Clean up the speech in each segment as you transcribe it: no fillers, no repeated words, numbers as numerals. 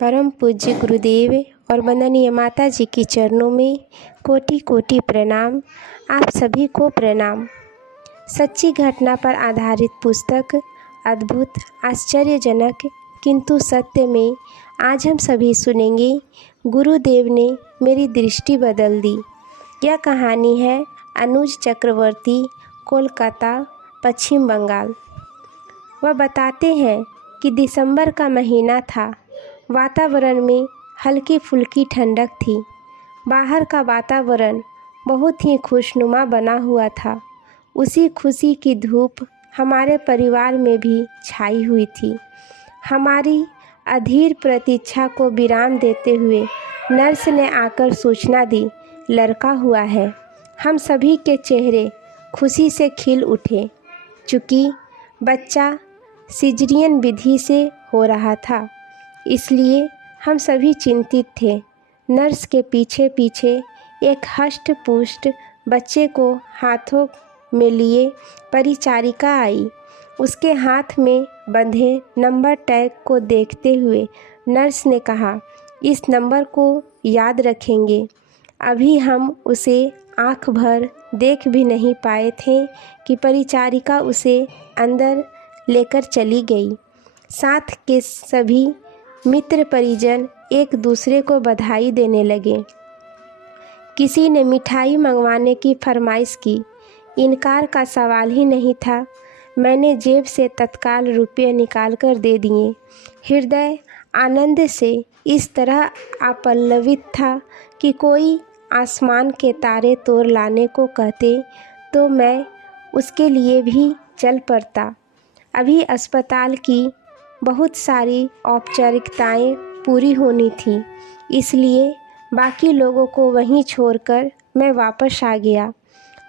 परम पूज्य गुरुदेव और वंदनीय माता जी की चरणों में कोटि कोटि प्रणाम। आप सभी को प्रणाम। सच्ची घटना पर आधारित पुस्तक अद्भुत, आश्चर्यजनक किंतु सत्य में आज हम सभी सुनेंगे। गुरुदेव ने मेरी दृष्टि बदल दी। यह कहानी है अनुज चक्रवर्ती, कोलकाता, पश्चिम बंगाल। वह बताते हैं कि दिसंबर का महीना था। वातावरण में हल्की फुल्की ठंडक थी। बाहर का वातावरण बहुत ही खुशनुमा बना हुआ था। उसी खुशी की धूप हमारे परिवार में भी छाई हुई थी। हमारी अधीर प्रतीक्षा को विराम देते हुए नर्स ने आकर सूचना दी, लड़का हुआ है। हम सभी के चेहरे खुशी से खिल उठे। चूँकि बच्चा सिजेरियन विधि से हो रहा था, इसलिए हम सभी चिंतित थे। नर्स के पीछे पीछे एक हष्ट पुष्ट बच्चे को हाथों में लिए परिचारिका आई। उसके हाथ में बंधे नंबर टैग को देखते हुए नर्स ने कहा, इस नंबर को याद रखेंगे। अभी हम उसे आंख भर देख भी नहीं पाए थे कि परिचारिका उसे अंदर लेकर चली गई। साथ के सभी मित्र परिजन एक दूसरे को बधाई देने लगे। किसी ने मिठाई मंगवाने की फरमाइश की। इनकार का सवाल ही नहीं था। मैंने जेब से तत्काल रुपये निकाल कर दे दिए। हृदय आनंद से इस तरह अपल्लवित था कि कोई आसमान के तारे तोड़ लाने को कहते तो मैं उसके लिए भी चल पड़ता। अभी अस्पताल की बहुत सारी औपचारिकताएं पूरी होनी थी, इसलिए बाकी लोगों को वहीं छोड़कर मैं वापस आ गया।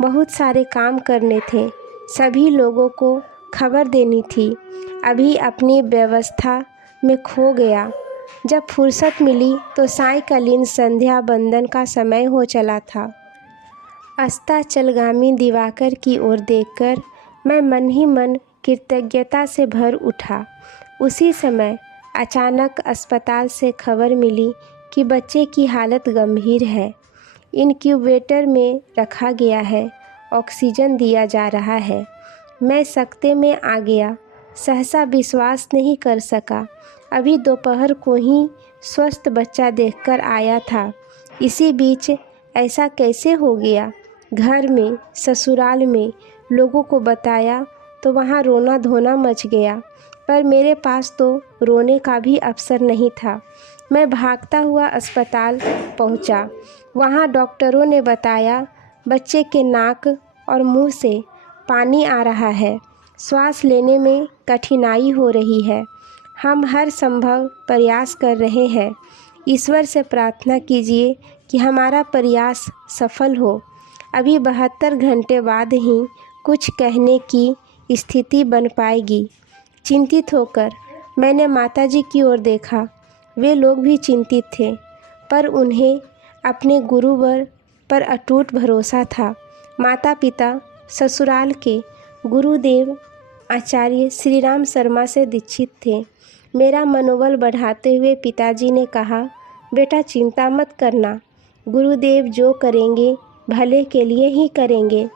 बहुत सारे काम करने थे, सभी लोगों को खबर देनी थी। अभी अपनी व्यवस्था में खो गया। जब फुर्सत मिली तो सायंकालीन संध्या बंदन का समय हो चला था। अस्ताचलगामी दिवाकर की ओर देखकर मैं मन ही मन कृतज्ञता से भर उठा। उसी समय अचानक अस्पताल से खबर मिली कि बच्चे की हालत गंभीर है। इनक्यूबेटर में रखा गया है, ऑक्सीजन दिया जा रहा है। मैं सकते में आ गया। सहसा विश्वास नहीं कर सका। अभी दोपहर को ही स्वस्थ बच्चा देखकर आया था। इसी बीच ऐसा कैसे हो गया? घर में, ससुराल में लोगों को बताया तो वहाँ रोना धोना मच गया, पर मेरे पास तो रोने का भी अवसर नहीं था। मैं भागता हुआ अस्पताल पहुँचा। वहाँ डॉक्टरों ने बताया, बच्चे के नाक और मुंह से पानी आ रहा है, श्वास लेने में कठिनाई हो रही है। हम हर संभव प्रयास कर रहे हैं। ईश्वर से प्रार्थना कीजिए कि हमारा प्रयास सफल हो। अभी 72 घंटे बाद ही कुछ कहने की स्थिति बन पाएगी। चिंतित होकर मैंने माताजी की ओर देखा। वे लोग भी चिंतित थे, पर उन्हें अपने गुरुवर पर अटूट भरोसा था। माता पिता ससुराल के गुरुदेव आचार्य श्री राम शर्मा से दीक्षित थे। मेरा मनोबल बढ़ाते हुए पिताजी ने कहा, बेटा चिंता मत करना, गुरुदेव जो करेंगे भले के लिए ही करेंगे।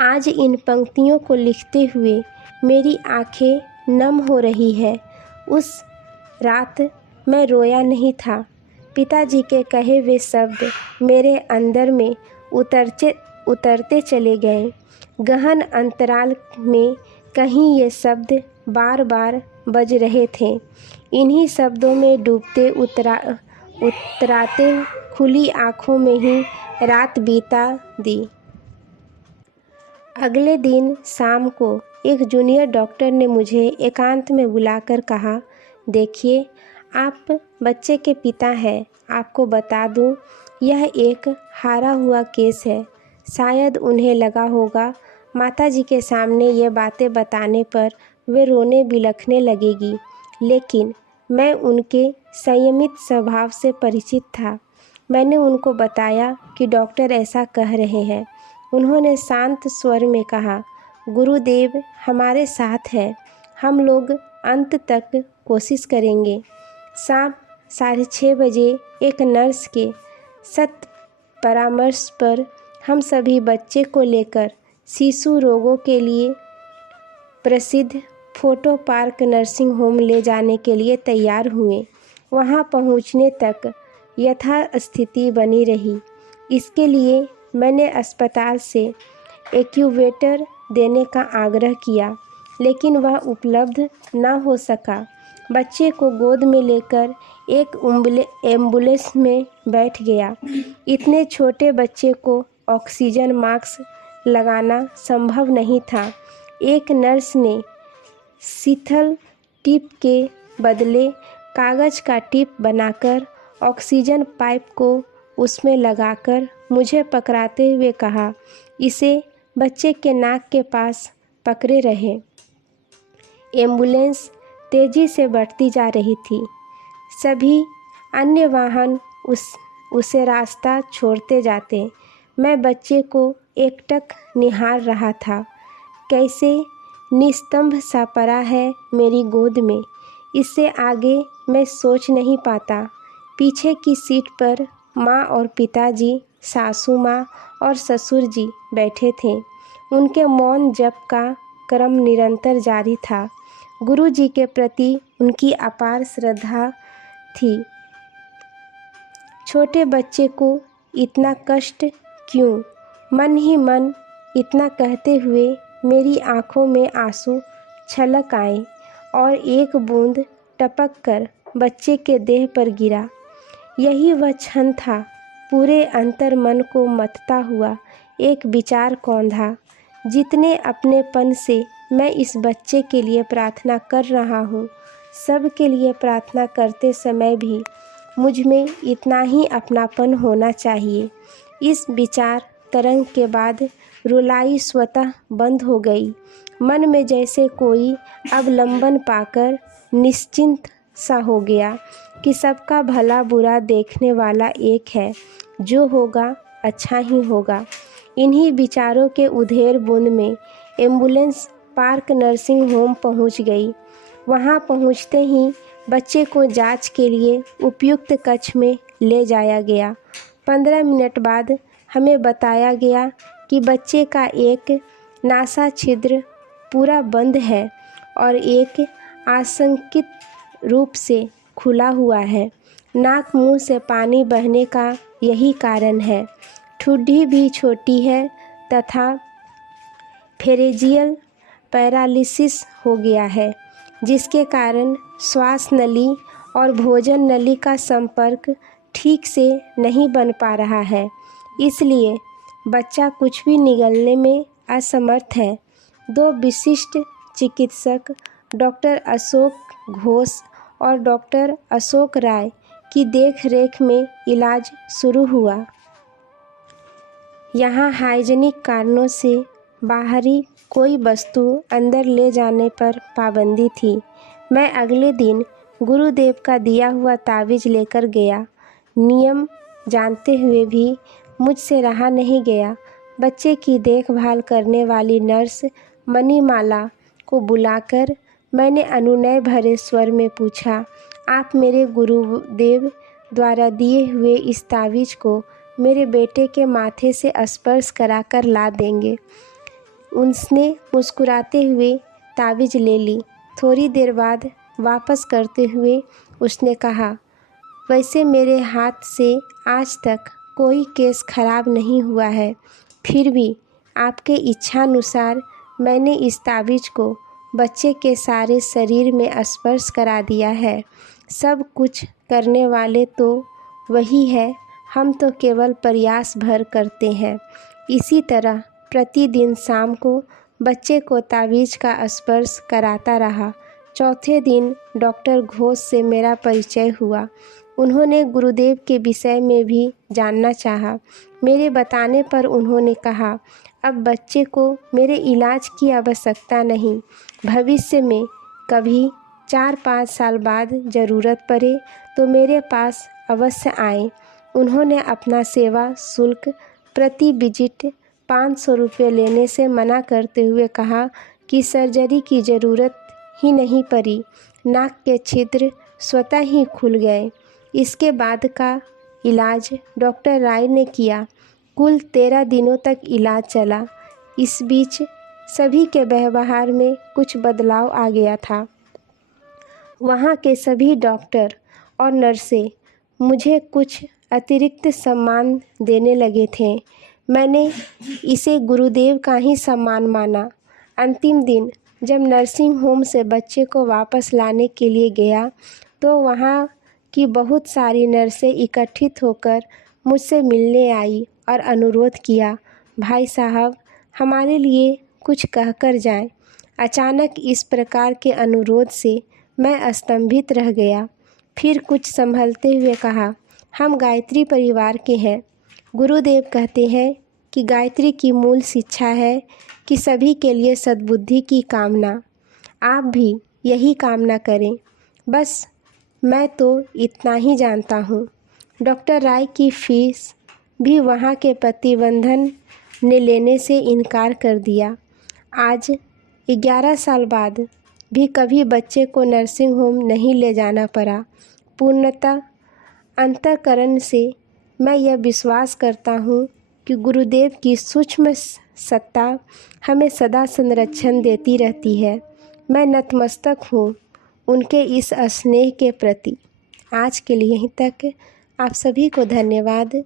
आज इन पंक्तियों को लिखते हुए मेरी आंखें नम हो रही है। उस रात मैं रोया नहीं था। पिताजी के कहे हुए शब्द मेरे अंदर में उतरते चले गए। गहन अंतराल में कहीं ये शब्द बार बार बज रहे थे। इन्हीं शब्दों में डूबते उतराते खुली आँखों में ही रात बीता दी। अगले दिन शाम को एक जूनियर डॉक्टर ने मुझे एकांत में बुलाकर कहा, देखिए आप बच्चे के पिता हैं, आपको बता दूं, यह एक हारा हुआ केस है। शायद उन्हें लगा होगा माताजी के सामने ये बातें बताने पर वे रोने बिलखने लगेगी, लेकिन मैं उनके संयमित स्वभाव से परिचित था। मैंने उनको बताया कि डॉक्टर ऐसा कह रहे हैं। उन्होंने शांत स्वर में कहा, गुरुदेव हमारे साथ हैं, हम लोग अंत तक कोशिश करेंगे। शाम 6:30 बजे एक नर्स के सख्त परामर्श पर हम सभी बच्चे को लेकर शिशु रोगों के लिए प्रसिद्ध फोटो पार्क नर्सिंग होम ले जाने के लिए तैयार हुए। वहां पहुंचने तक यथास्थिति बनी रही। इसके लिए मैंने अस्पताल से इनक्यूबेटर देने का आग्रह किया, लेकिन वह उपलब्ध न हो सका। बच्चे को गोद में लेकर एक एम्बुलेंस में बैठ गया। इतने छोटे बच्चे को ऑक्सीजन मास्क लगाना संभव नहीं था। एक नर्स ने शीतल टिप के बदले कागज़ का टिप बनाकर ऑक्सीजन पाइप को उसमें लगाकर मुझे पकड़ाते हुए कहा, इसे बच्चे के नाक के पास पकड़े रहे। एम्बुलेंस तेज़ी से बढ़ती जा रही थी। सभी अन्य वाहन उसे रास्ता छोड़ते जाते। मैं बच्चे को एकटक निहार रहा था। कैसे निस्तंभ सा पड़ा है मेरी गोद में। इससे आगे मैं सोच नहीं पाता। पीछे की सीट पर माँ और पिताजी, सासू माँ और ससुर जी बैठे थे। उनके मौन जप का क्रम निरंतर जारी था। गुरु जी के प्रति उनकी अपार श्रद्धा थी। छोटे बच्चे को इतना कष्ट क्यों? मन ही मन इतना कहते हुए मेरी आँखों में आंसू छलक आए और एक बूंद टपक कर बच्चे के देह पर गिरा। यही वह क्षण था। पूरे अंतर मन को मतता हुआ एक विचार कौंधा। जितने अपनेपन से मैं इस बच्चे के लिए प्रार्थना कर रहा हूँ, सब के लिए प्रार्थना करते समय भी मुझ में इतना ही अपनापन होना चाहिए। इस विचार तरंग के बाद रुलाई स्वतः बंद हो गई। मन में जैसे कोई अवलंबन पाकर निश्चिंत सा हो गया कि सबका भला बुरा देखने वाला एक है, जो होगा अच्छा ही होगा। इन्हीं विचारों के उधेड़ बूंद में एम्बुलेंस पार्क नर्सिंग होम पहुंच गई। वहां पहुंचते ही बच्चे को जांच के लिए उपयुक्त कक्ष में ले जाया गया। 15 मिनट बाद हमें बताया गया कि बच्चे का एक नासा छिद्र पूरा बंद है और एक आशंकित रूप से खुला हुआ है। नाक मुंह से पानी बहने का यही कारण है। ठुड्डी भी छोटी है तथा फेरेजियल पैरालिसिस हो गया है, जिसके कारण श्वास नली और भोजन नली का संपर्क ठीक से नहीं बन पा रहा है। इसलिए बच्चा कुछ भी निगलने में असमर्थ है। 2 विशिष्ट चिकित्सक डॉक्टर अशोक घोष और डॉक्टर अशोक राय की देखरेख में इलाज शुरू हुआ। यहाँ हाइजीनिक कारणों से बाहरी कोई वस्तु अंदर ले जाने पर पाबंदी थी। मैं अगले दिन गुरुदेव का दिया हुआ तावीज़ लेकर गया। नियम जानते हुए भी मुझसे रहा नहीं गया। बच्चे की देखभाल करने वाली नर्स मणिमाला को बुलाकर मैंने अनुनय भरे स्वर में पूछा, आप मेरे गुरुदेव द्वारा दिए हुए इस तावीज़ को मेरे बेटे के माथे से स्पर्श कराकर ला देंगे? उसने मुस्कुराते हुए तावीज़ ले ली। थोड़ी देर बाद वापस करते हुए उसने कहा, वैसे मेरे हाथ से आज तक कोई केस खराब नहीं हुआ है, फिर भी आपके इच्छानुसार मैंने इस तावीज़ को बच्चे के सारे शरीर में स्पर्श करा दिया है। सब कुछ करने वाले तो वही है, हम तो केवल प्रयास भर करते हैं। इसी तरह प्रतिदिन शाम को बच्चे को तावीज़ का स्पर्श कराता रहा। चौथे दिन डॉक्टर घोष से मेरा परिचय हुआ। उन्होंने गुरुदेव के विषय में भी जानना चाहा। मेरे बताने पर उन्होंने कहा, अब बच्चे को मेरे इलाज की आवश्यकता नहीं। भविष्य में कभी 4-5 साल बाद ज़रूरत पड़े तो मेरे पास अवश्य आएँ। उन्होंने अपना सेवा शुल्क प्रति विजिट 500 रुपये लेने से मना करते हुए कहा कि सर्जरी की ज़रूरत ही नहीं पड़ी। नाक के छिद्र स्वतः ही खुल गए। इसके बाद का इलाज डॉक्टर राय ने किया। कुल 13 दिनों तक इलाज चला। इस बीच सभी के व्यवहार में कुछ बदलाव आ गया था। वहाँ के सभी डॉक्टर और नर्सें मुझे कुछ अतिरिक्त सम्मान देने लगे थे। मैंने इसे गुरुदेव का ही सम्मान माना। अंतिम दिन जब नर्सिंग होम से बच्चे को वापस लाने के लिए गया तो वहाँ की बहुत सारी नर्सें इकट्ठित होकर मुझसे मिलने आई और अनुरोध किया, भाई साहब हमारे लिए कुछ कहकर जाएं। अचानक इस प्रकार के अनुरोध से मैं स्तंभित रह गया। फिर कुछ संभलते हुए कहा, हम गायत्री परिवार के हैं। गुरुदेव कहते हैं कि गायत्री की मूल शिक्षा है कि सभी के लिए सद्बुद्धि की कामना। आप भी यही कामना करें। बस मैं तो इतना ही जानता हूँ। डॉक्टर राय की फीस भी वहाँ के प्रतिबंधन ने लेने से इनकार कर दिया। आज 11 साल बाद भी कभी बच्चे को नर्सिंग होम नहीं ले जाना पड़ा। पूर्णतः अंतःकरण से मैं यह विश्वास करता हूँ कि गुरुदेव की सूक्ष्म सत्ता हमें सदा संरक्षण देती रहती है। मैं नतमस्तक हूँ उनके इस स्नेह के प्रति। आज के लिए यहीं तक। आप सभी को धन्यवाद।